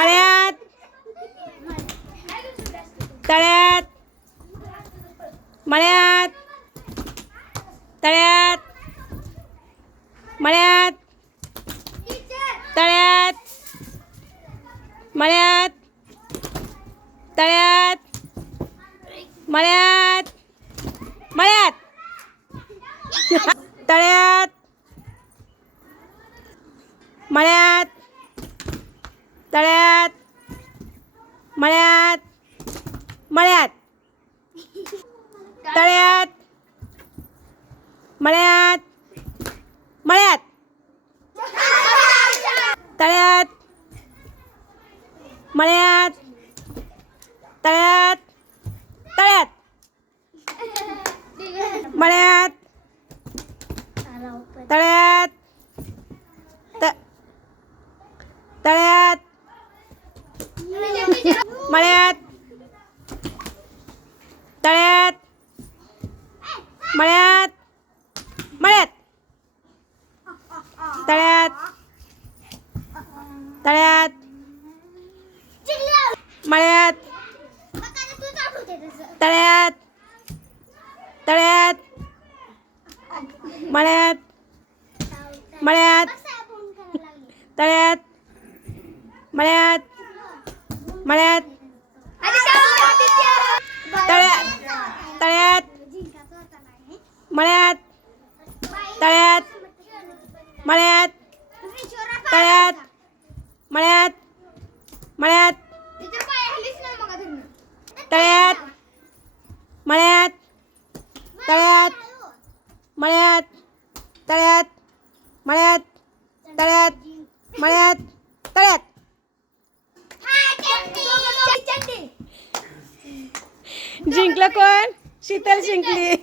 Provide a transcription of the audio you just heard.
मळ्यात तळ्यात मळ्यात तळ्यात मळ्यात तळ्यात मळ्यात तळ्यात मळ्यात मळ्यात तळ्यात मळ्यात तळ्यात मळ्यात मळ्यात तळ्यात मळ्यात मळ्यात तळ्यात मळ्यात तळ्यात तळ्यात मळ्यात तळ्यात तळ्यात मळ्यात तळ्यात मळ्यात मळ्यात तळ्यात तळ्यात मळ्यात तळ्यात तळ्यात मळ्यात मळ्यात तळ्यात मळ्यात मळ्यात तळ्यात तळ्यात मळ्यात तळ्यात मळ्यात तळ्यात मळ्यात मळ्यात तळ्यात मळ्यात तळ्यात मळ्यात तळ्यात मळ्यात तळ्यात मळ्यात तळ्यात जिंकलं कोण? शीतल जिंकली.